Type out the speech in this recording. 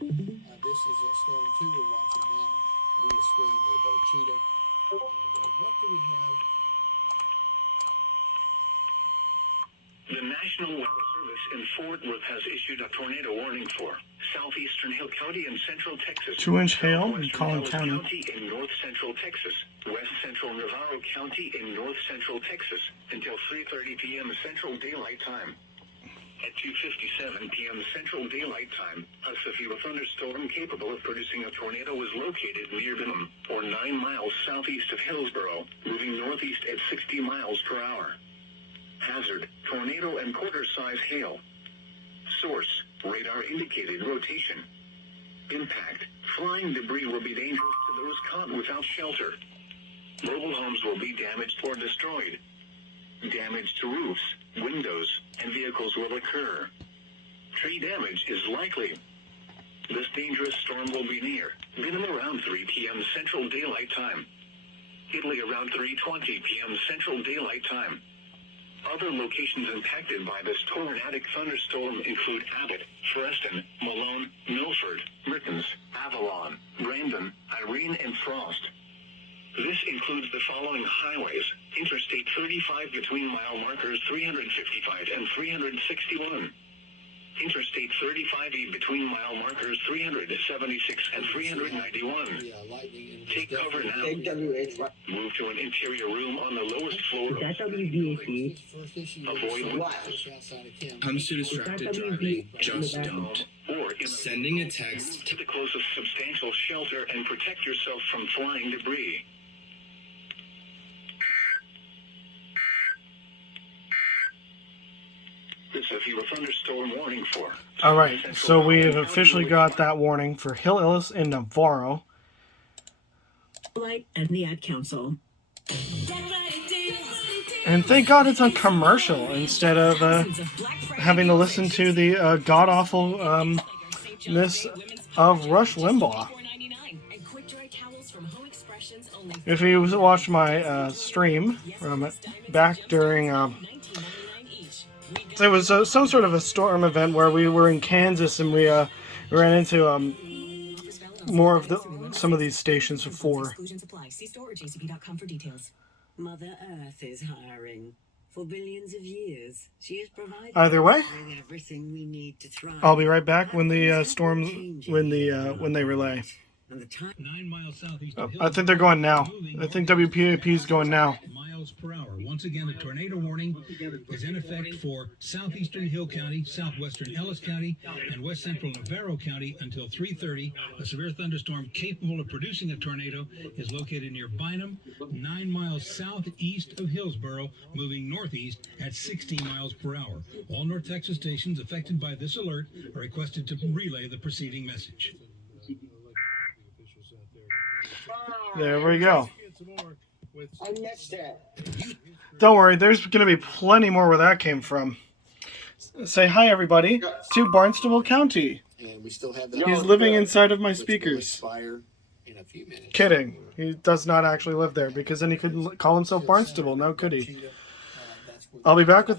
This is a storm 2 we're watching now on your screen with Cheetah. And what do we have? The National Weather Service in Fort Worth has issued a tornado warning for southeastern Hill County and central Texas. 2-inch hail in Collin Ellis County. In north central Texas, west central Navarro County in north central Texas until 3:30 p.m. Central Daylight Time. At 2:57 p.m. Central Daylight Time, a severe thunderstorm capable of producing a tornado was located near Benham, or 9 miles southeast of Hillsboro, moving northeast at 60 miles per hour. Hazard, tornado and quarter-size hail. Source, radar indicated rotation. Impact, flying debris will be dangerous to those caught without shelter. Mobile homes will be damaged or destroyed. Damage to roofs, windows, and vehicles will occur. Tree damage is likely. This dangerous storm will be near Benham around 3 p.m. Central Daylight Time. Italy around 3:20 p.m. Central Daylight Time. Other locations impacted by this tornadic thunderstorm include Abbott, Freston, Malone, Milford, Mertens, Avalon, Brandon, Irene, and Frost. This includes the following highways: Interstate 35 between mile markers 355 and 361. Interstate 35E between mile markers 376 and 391. Take cover now. Move to an interior room on the lowest floor. Is that WDAC? Avoid What? Comes to distracted driving, just don't. or Sending a text to the closest substantial shelter and protect yourself from flying debris. This is your thunderstorm warning for. All right, so we have officially got that warning for Hill Ellis and Navarro. And the Ad Council. And thank God it's on commercial instead of having to listen to the god-awfulness of Rush Limbaugh. If you watched my stream from back during... it was some sort of a storm event where we were in Kansas and we ran into more of some of these stations before. Mother Earth is hiring. For billions of years, she has provided Either way, with everything we need to thrive. I'll be right back when the storms when they relay. And the time 9 miles southeast Oh, of I think they're going now. I think WPAP is going now. miles per hour. Once again, a tornado warning is in effect for southeastern Hill County, southwestern Ellis County, and west central Navarro County until 3:30. A severe thunderstorm capable of producing a tornado is located near Bynum, 9 miles southeast of Hillsboro, moving northeast at 60 miles per hour. All North Texas stations affected by this alert are requested to relay the preceding message. There we go. I missed it. Don't worry, there's going to be plenty more where that came from. Say hi, everybody, to Barnstable County. And we still have that. He's living inside of my which will speakers. expire in a few minutes. Kidding. He does not actually live there because then he couldn't call himself Barnstable, now could he? I'll be back with